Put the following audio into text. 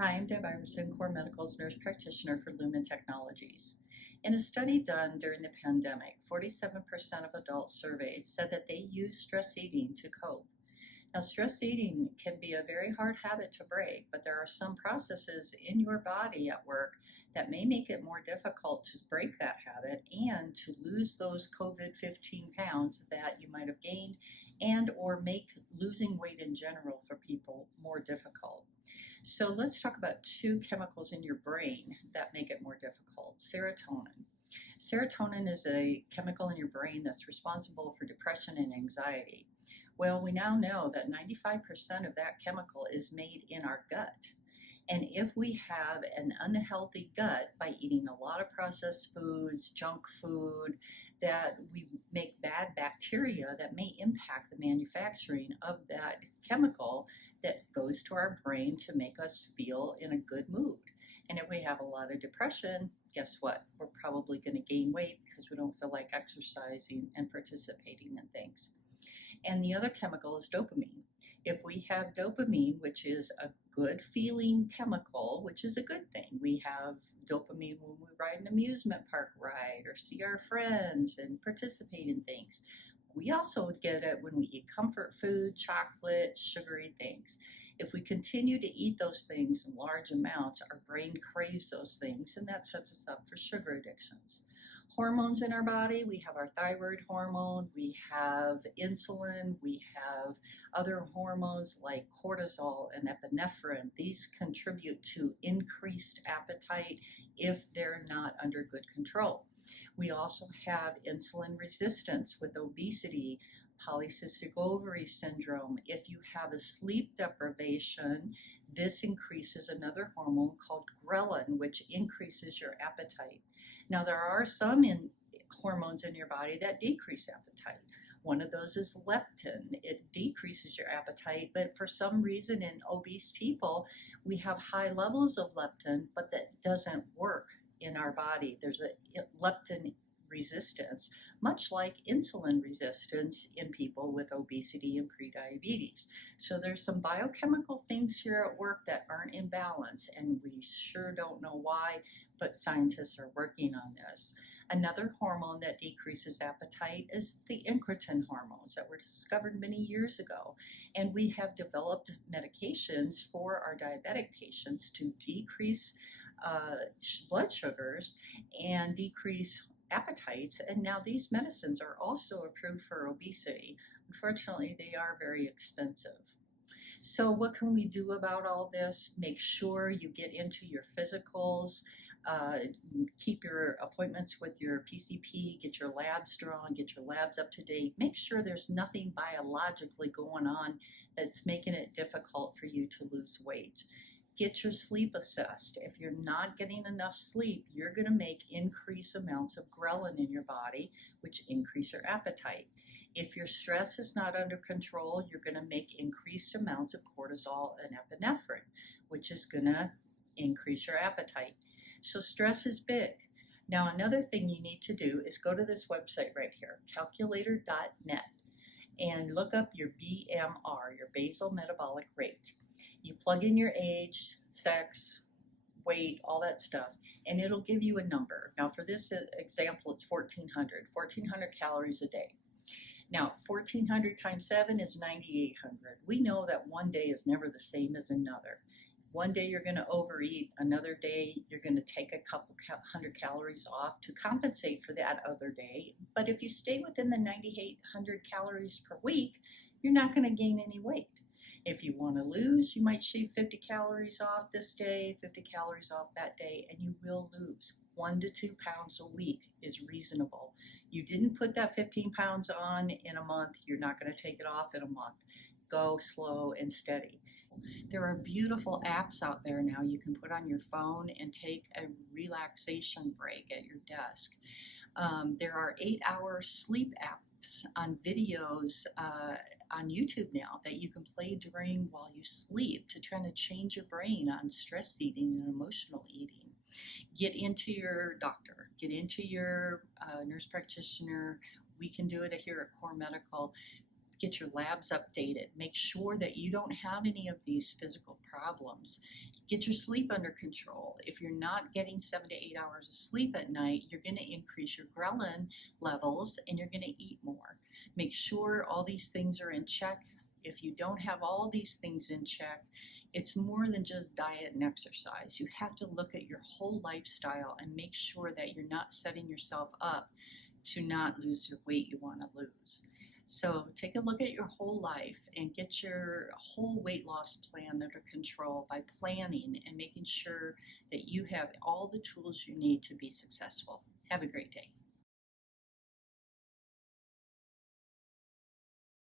Hi, I'm Deb Iverson, Core Medical's nurse practitioner for Lumen Technologies. In a study done during the pandemic, 47% of adults surveyed said that they use stress eating to cope. Now, stress eating can be a very hard habit to break, but there are some processes in your body at work that may make it more difficult to break that habit and to lose those COVID-15 pounds that you might have gained and or make losing weight in general for people more difficult. So let's talk about two chemicals in your brain that make it more difficult. Serotonin. Serotonin is a chemical in your brain that's responsible for depression and anxiety. Well, we now know that 95% of that chemical is made in our gut. And if we have an unhealthy gut by eating a lot of processed foods, junk food, that we make bad bacteria that may impact the manufacturing of that chemical that goes to our brain to make us feel in a good mood. And if we have a lot of depression, guess what? We're probably going to gain weight because we don't feel like exercising and participating in things. And the other chemical is dopamine. If we have dopamine, which is a good feeling chemical, which is a good thing, we have dopamine when we ride an amusement park ride or see our friends and participate in things. We also get it when we eat comfort food, chocolate, sugary things. If we continue to eat those things in large amounts, our brain craves those things, and that sets us up for sugar addictions. Hormones in our body, we have our thyroid hormone, we have insulin, we have other hormones like cortisol and epinephrine. These contribute to increased appetite if they're not under good control. We also have insulin resistance with obesity, polycystic ovary syndrome. If you have a sleep deprivation, this increases another hormone called ghrelin, which increases your appetite. Now, there are some hormones in your body that decrease appetite. One of those is leptin. It decreases your appetite, but for some reason in obese people, we have high levels of leptin, but that doesn't work in our body. There's a leptin resistance, much like insulin resistance in people with obesity and prediabetes. So there's some biochemical things here at work that aren't in balance, and we sure don't know why, but scientists are working on this. Another hormone that decreases appetite is the incretin hormones that were discovered many years ago. And we have developed medications for our diabetic patients to decrease blood sugars and decrease appetites, and now these medicines are also approved for obesity. Unfortunately, they are very expensive. So what can we do about all this? Make sure you get into your physicals, keep your appointments with your PCP, get your labs drawn, get your labs up to date. Make sure there's nothing biologically going on that's making it difficult for you to lose weight. Get your sleep assessed. If you're not getting enough sleep, you're going to make increased amounts of ghrelin in your body, which increase your appetite. If your stress is not under control, you're going to make increased amounts of cortisol and epinephrine, which is going to increase your appetite. So stress is big. Now, another thing you need to do is go to this website right here, calculator.net, and look up your BMR, your basal metabolic rate. You plug in your age, sex, weight, all that stuff, and it'll give you a number. Now, for this example, it's 1,400 calories a day. Now, 1,400 times 7 is 9,800. We know that one day is never the same as another. One day you're going to overeat, another day you're going to take a couple hundred calories off to compensate for that other day. But if you stay within the 9,800 calories per week, you're not going to gain any weight. If you want to lose, you might shave 50 calories off this day, 50 calories off that day, and you will lose. 1 to 2 pounds a week is reasonable. You didn't put that 15 pounds on in a month, you're not going to take it off in a month. Go slow and steady. There are beautiful apps out there now you can put on your phone and take a relaxation break at your desk. There are 8-hour sleep apps on videos on YouTube now that you can play during while you sleep to try to change your brain on stress eating and emotional eating. Get into your doctor, get into your nurse practitioner. We can do it here at Core Medical. Get your labs updated. Make sure that you don't have any of these physical problems. Get your sleep under control. If you're not getting 7 to 8 hours of sleep at night, you're going to increase your ghrelin levels and you're going to eat more. Make sure all these things are in check. If you don't have all these things in check, it's more than just diet and exercise. You have to look at your whole lifestyle and make sure that you're not setting yourself up to not lose the weight you want to lose. So take a look at your whole life and get your whole weight loss plan under control by planning and making sure that you have all the tools you need to be successful. Have a great day.